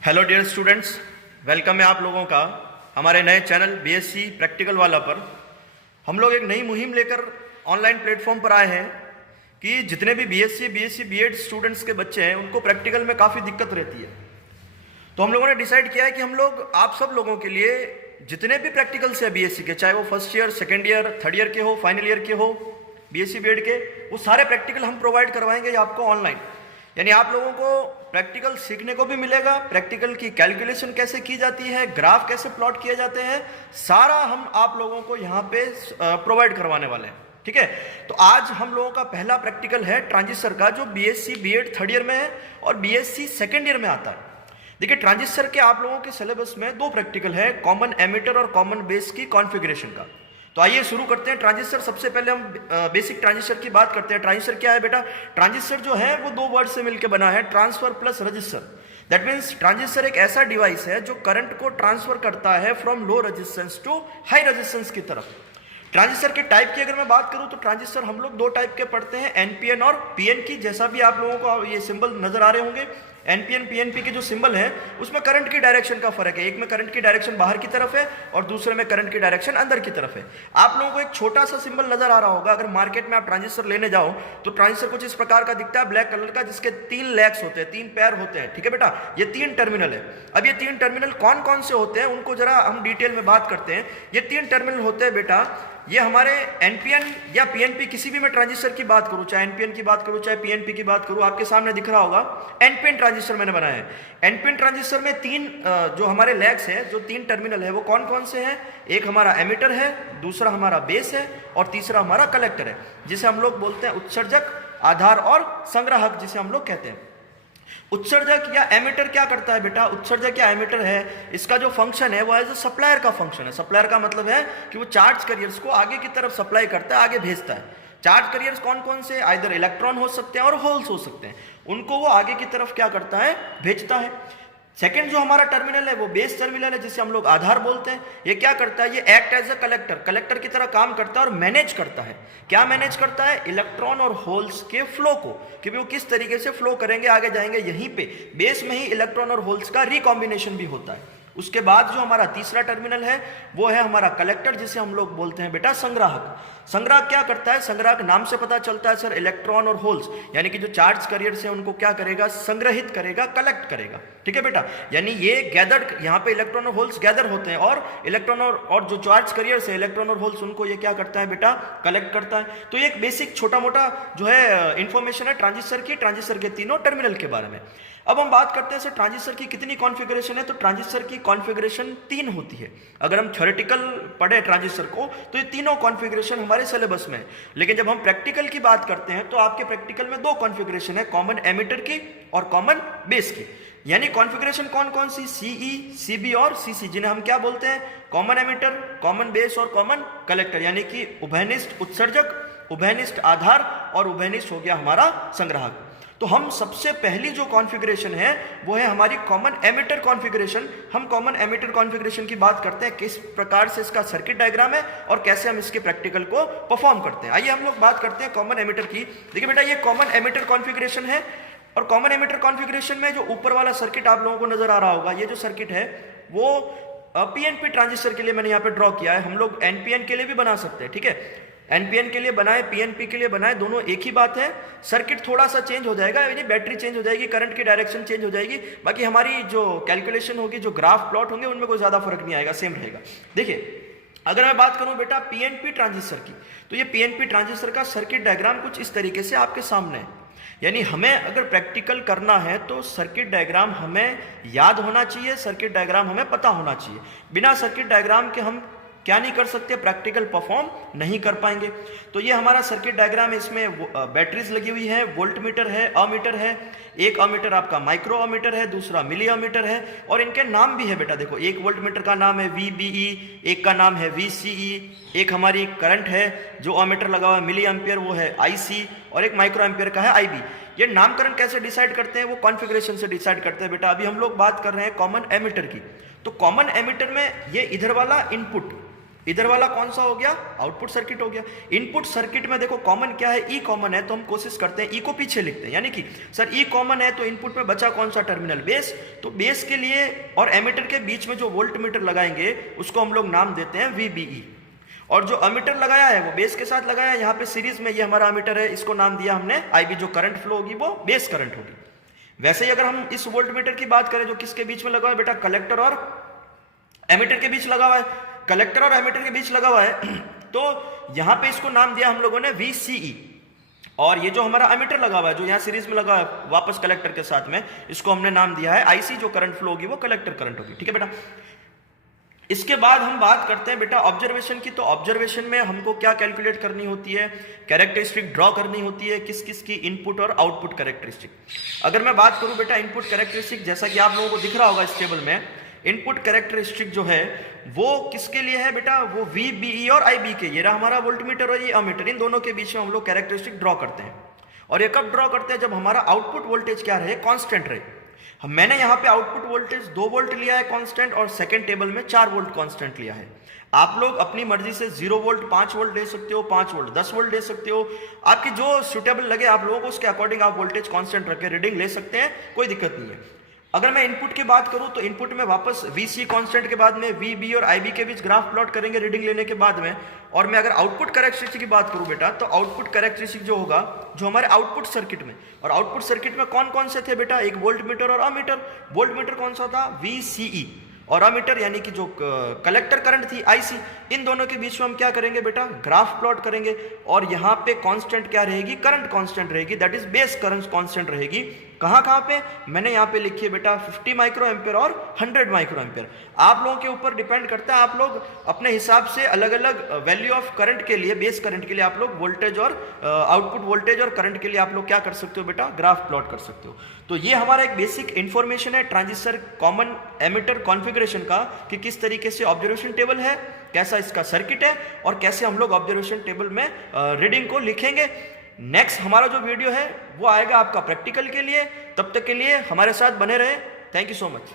Hello dear students, welcome है आप लोगों का हमारे नए चैनल बीएससी प्रैक्टिकल वाला पर। हम लोग एक नई मुहिम लेकर ऑनलाइन प्लेटफॉर्म पर आए हैं कि जितने भी बीएससी बीएड स्टूडेंट्स के बच्चे हैं उनको प्रैक्टिकल में काफ़ी दिक्कत रहती है। तो हम लोगों ने डिसाइड किया है कि हम लोग आप सब लोगों के लिए जितने भी प्रैक्टिकल्स है बीएससी के, चाहे वो first year, second year, third year के हो, फाइनल ईयर के हो, बीएससी बीएड के, वो सारे प्रैक्टिकल हम प्रोवाइड करवाएंगे आपको ऑनलाइन। यानी आप लोगों को प्रैक्टिकल सीखने को भी मिलेगा, प्रैक्टिकल की कैलकुलेशन कैसे की जाती है, ग्राफ कैसे प्लॉट किए जाते हैं, सारा हम आप लोगों को यहाँ पे प्रोवाइड करवाने वाले हैं। ठीक है, तो आज हम लोगों का पहला प्रैक्टिकल है ट्रांजिस्टर का, जो बीएससी बीएड थर्ड ईयर में है और बीएससी सेकेंड ईयर में आता है। देखिए, ट्रांजिस्टर के आप लोगों के सिलेबस में दो प्रैक्टिकल है, कॉमन एमिटर और कॉमन बेस की कॉन्फ़िगरेशन का। तो आइए शुरू करते हैं ट्रांजिस्टर। सबसे पहले हम बेसिक ट्रांजिस्टर की बात करते हैं। ट्रांजिस्टर क्या है बेटा? ट्रांजिस्टर जो है वो दो वर्ड से मिलकर बना है, transfer plus register. That means transistor एक ऐसा डिवाइस है जो करंट को ट्रांसफर करता है from low resistance to high resistance की तरफ। ट्रांजिस्टर के टाइप की अगर मैं बात करूं तो ट्रांजिस्टर हम लोग दो टाइप के पढ़ते हैं, एनपीएन और पीएन की। जैसा भी आप लोगों को ये सिंबल नजर आ रहे होंगे, एनपीएन पीएनपी के जो सिंबल है उसमें करंट की डायरेक्शन का फर्क है। एक में करंट की डायरेक्शन बाहर की तरफ है और दूसरे में करंट की डायरेक्शन अंदर की तरफ है। आप लोगों को एक छोटा सा सिंबल नजर आ रहा होगा, अगर मार्केट में आप ट्रांजिस्टर लेने जाओ तो ट्रांजिस्टर कुछ इस प्रकार का दिखता है, ब्लैक कलर का, जिसके तीन लेग्स होते हैं, तीन पैर होते हैं। ठीक है बेटा, ये तीन टर्मिनल है। अब ये तीन टर्मिनल कौन कौन से होते हैं उनको जरा हम डिटेल में बात करते हैं। ये तीन टर्मिनल होते हैं बेटा, ये हमारे एनपीएन या पीएनपी, किसी भी मैं ट्रांजिस्टर की बात करूं, चाहे एनपीएन की बात करूं चाहे पीएनपी की बात करूं, आपके सामने दिख रहा होगा एनपीएन ट्रांजिस्टर मैंने बनाया है। एनपीएन ट्रांजिस्टर में तीन जो हमारे लेग्स है, जो तीन टर्मिनल है, वो कौन कौन से हैं? एक हमारा एमिटर है, दूसरा हमारा बेस है और तीसरा हमारा कलेक्टर है, जिसे हम लोग बोलते हैं उत्सर्जक, आधार और संग्राहक, जिसे हम लोग कहते हैं। उत्सर्जक या एमिटर क्या करता है बेटा? उत्सर्जक या एमिटर है, इसका जो फंक्शन है वो एज ए सप्लायर का फंक्शन है। सप्लायर का मतलब है कि वो चार्ज कैरियर्स को आगे की तरफ सप्लाई करता है, आगे भेजता है। चार्ज कैरियर्स कौन कौन से? आइदर इलेक्ट्रॉन हो सकते हैं और होल्स हो सकते हैं, उनको वो आगे की तरफ क्या करता है? भेजता है। सेकेंड जो हमारा टर्मिनल है वो बेस टर्मिनल है, जिसे हम लोग आधार बोलते हैं। ये क्या करता है? ये act as a collector, collector की तरह काम करता है और मैनेज करता है। क्या मैनेज करता है? इलेक्ट्रॉन और होल्स के फ्लो को, कि वो किस तरीके से फ्लो करेंगे, आगे जाएंगे। यहीं पे बेस में ही इलेक्ट्रॉन और होल्स का रिकॉम्बिनेशन भी होता है। उसके बाद जो हमारा तीसरा टर्मिनल है वो है हमारा कलेक्टर, जिसे हम लोग बोलते हैं बेटा संग्राहक। संग्राहक क्या करता है? संग्राहक नाम से पता चलता है सर, इलेक्ट्रॉन और होल्स यानी कि जो चार्ज कैरियर्स है उनको क्या करेगा? संग्रहित करेगा, कलेक्ट करेगा। ठीक है बेटा, यानी ये गैदर्ड, यहाँ पे इलेक्ट्रॉन और होल्स गैदर होते हैं और इलेक्ट्रॉन और जो चार्ज कैरियर्स है, इलेक्ट्रॉन और होल्स, उनको ये क्या करता है बेटा? कलेक्ट करता है। तो ये एक बेसिक छोटा मोटा जो है इंफॉर्मेशन है ट्रांजिस्टर की, ट्रांजिस्टर के तीनों टर्मिनल के बारे में। अब हम बात करते हैं सर ट्रांजिस्टर की कितनी कॉन्फ़िगरेशन है। तो ट्रांजिस्टर की कॉन्फ़िगरेशन तीन होती है। अगर हम थ्योरेटिकल पढ़े ट्रांजिस्टर को तो ये तीनों कॉन्फ़िगरेशन हमारे सिलेबस में है, लेकिन जब हम प्रैक्टिकल की बात करते हैं तो आपके प्रैक्टिकल में दो कॉन्फ़िगरेशन है, कॉमन एमिटर की और कॉमन बेस की। यानी कॉन्फ़िगरेशन कौन कौन सी? सीई, सीबी और सीसी, जिन्हें हम क्या बोलते हैं? कॉमन एमिटर, कॉमन बेस और कॉमन कलेक्टर, यानी कि उभयनिष्ठ उत्सर्जक, उभयनिष्ठ आधार और उभयनिष्ठ हो गया हमारा संग्राहक। तो हम सबसे पहली जो कॉन्फ़िगरेशन है वो है हमारी कॉमन एमिटर कॉन्फ़िगरेशन। हम कॉमन एमिटर कॉन्फ़िगरेशन की बात करते हैं, किस प्रकार से इसका सर्किट डायग्राम है और कैसे हम इसके प्रैक्टिकल को परफॉर्म करते हैं। आइए हम लोग बात करते हैं कॉमन एमिटर की। देखिए बेटा, ये कॉमन एमिटर कॉन्फ़िगरेशन है और कॉमन एमिटर कॉन्फ़िगरेशन में जो ऊपर वाला सर्किट आप लोगों को नजर आ रहा होगा, ये जो सर्किट है वो पीएनपी ट्रांजिस्टर के लिए मैंने यहाँ पे ड्रॉ किया है। हम लोग एनपीएन के लिए भी बना सकते हैं। ठीक है, एनपीएन के लिए बनाए, पीएनपी के लिए बनाए, दोनों एक ही बात है। सर्किट थोड़ा सा चेंज हो जाएगा, यानी बैटरी चेंज हो जाएगी, करंट की डायरेक्शन चेंज हो जाएगी, बाकी हमारी जो कैलकुलेशन होगी, जो ग्राफ प्लॉट होंगे, उनमें कोई ज्यादा फर्क नहीं आएगा, सेम रहेगा। देखिए, अगर मैं बात करूं बेटा पीएनपी ट्रांजिस्टर की, तो ये पीएनपी ट्रांजिस्टर का सर्किट डायग्राम कुछ इस तरीके से आपके सामने है। यानी हमें अगर प्रैक्टिकल करना है तो सर्किट डायग्राम हमें याद होना चाहिए, सर्किट डायग्राम हमें पता होना चाहिए। बिना सर्किट डायग्राम के हम क्या नहीं कर सकते? प्रैक्टिकल परफॉर्म नहीं कर पाएंगे। तो ये हमारा सर्किट डायग्राम है, इसमें बैटरीज लगी हुई है, वोल्ट मीटर है, अमीटर है। एक अमीटर आपका माइक्रो अमीटर है, दूसरा मिली अमीटर है और इनके नाम भी है बेटा। देखो, एक वोल्ट मीटर का नाम है VBE, एक का नाम है VCE, एक हमारी करंट है जो अमीटर लगा हुआ है मिली एम्पियर, वो है IC, और एक माइक्रो एम्पियर का है IB। ये नामकरण कैसे डिसाइड करते हैं? वो कॉन्फ़िगरेशन से डिसाइड करते हैं बेटा। अभी हम लोग बात कर रहे हैं कॉमन एमिटर की। तो कॉमन एमिटर में ये इधर वाला इनपुट, इधर वाला कौन सा हो गया, आउटपुट सर्किट हो गया। इनपुट सर्किट में देखो कॉमन क्या है, ई कॉमन है, तो हम कोशिश करते हैं ई को पीछे लिखते हैं, यानी कि सर ई कॉमन है तो इनपुट में बचा कौन सा टर्मिनल, बेस। तो बेस के लिए और एमीटर के बीच में जो वोल्ट मीटर लगाएंगे उसको हम लोग नाम देते हैं VBE। और जो अमीटर लगाया है वो बेस के साथ लगाया है, यहाँ पे सीरीज में ये हमारा अमीटर है, इसको नाम दिया हमने IB। जो करंट फ्लो होगी वो बेस करंट होगी। वैसे ही अगर हम इस वोल्ट मीटर की बात करें जो किसके बीच में लगा हुआ है बेटा, कलेक्टर और एमीटर के बीच लगा हुआ है, कलेक्टर और एमीटर के बीच लगा हुआ है, तो यहां पे इसको नाम दिया हम लोगों ने VCE। और ये जो हमारा एमीटर लगा हुआ है जो यहाँ सीरीज में लगा है वापस कलेक्टर के साथ में, इसको हमने नाम दिया है IC। जो करंट फ्लो होगी वो कलेक्टर करंट होगी, ठीक है बेटा। इसके बाद हम बात करते हैं बेटा ऑब्जर्वेशन की। तो ऑब्जर्वेशन में हमको क्या कैलकुलेट करनी होती है, कैरेक्टरिस्टिक ड्रॉ करनी होती है, किस किस की, इनपुट और आउटपुट कैरेक्टरिस्टिक। अगर मैं बात करूं बेटा इनपुट कैरेक्टरिस्टिक, जैसा कि आप लोगों को दिख रहा होगा इस टेबल में, इनपुट कैरेक्टरिस्टिक जो है वो किसके लिए है बेटा, वो VBE और IB के। ये रहा हमारा वोल्टमीटर और ये अमीटर, इन दोनों के बीच में हम लोग कैरेक्टरिस्टिक ड्रॉ करते हैं। और ये कब ड्रॉ करते हैं, जब हमारा आउटपुट वोल्टेज क्या रहे, कांस्टेंट रहे। मैंने यहाँ पे आउटपुट वोल्टेज 2 वोल्ट लिया है कांस्टेंट, और सेकंड टेबल में 4 वोल्ट कांस्टेंट लिया है। आप लोग अपनी मर्जी से 0 वोल्ट 5 वोल्ट दे सकते हो, 5 वोल्ट 10 वोल्ट दे सकते हो, आपकी जो सुटेबल लगे आप लोगों को उसके अकॉर्डिंग आप वोल्टेज कांस्टेंट रख के रीडिंग ले सकते हैं, कोई दिक्कत नहीं है। अगर मैं इनपुट की बात करूं तो इनपुट में वापस VC कांस्टेंट के बाद में VB और IB के बीच ग्राफ प्लॉट करेंगे रीडिंग लेने के बाद में। और मैं अगर आउटपुट कैरेक्टरिस्टिक की बात करूं बेटा, तो आउटपुट कैरेक्टरिस्टिक जो होगा जो हमारे आउटपुट सर्किट में, और आउटपुट सर्किट में कौन कौन से थे बेटा, एक वोल्ट मीटर और अमीटर। वोल्ट मीटर कौन सा था, VCE, और अमीटर यानी कि जो कलेक्टर करंट थी IC। इन दोनों के बीच में हम क्या करेंगे बेटा, ग्राफ प्लॉट करेंगे। और यहाँ पे कांस्टेंट क्या रहेगी, करंट कांस्टेंट रहेगी, that is base current constant रहेगी। कहाँ कहाँ पे, मैंने यहाँ पे लिखी है बेटा 50 माइक्रो एम्पेयर और 100 माइक्रो एम्पेयर। आप लोगों के ऊपर डिपेंड करता है, आप लोग अपने हिसाब से अलग अलग वैल्यू ऑफ करंट के लिए, बेस करंट के लिए आप लोग वोल्टेज और आउटपुट वोल्टेज और करंट के लिए आप लोग क्या कर सकते हो बेटा, ग्राफ प्लॉट कर सकते हो। तो ये हमारा एक बेसिक इंफॉर्मेशन है ट्रांजिस्टर कॉमन एमिटर कॉन्फ़िगरेशन का, कि किस तरीके से ऑब्जर्वेशन टेबल है, कैसा इसका सर्किट है, और कैसे हम लोग ऑब्जर्वेशन टेबल में रीडिंग को लिखेंगे। नेक्स्ट हमारा जो वीडियो है वो आएगा आपका प्रैक्टिकल के लिए, तब तक के लिए हमारे साथ बने रहे। Thank you so much.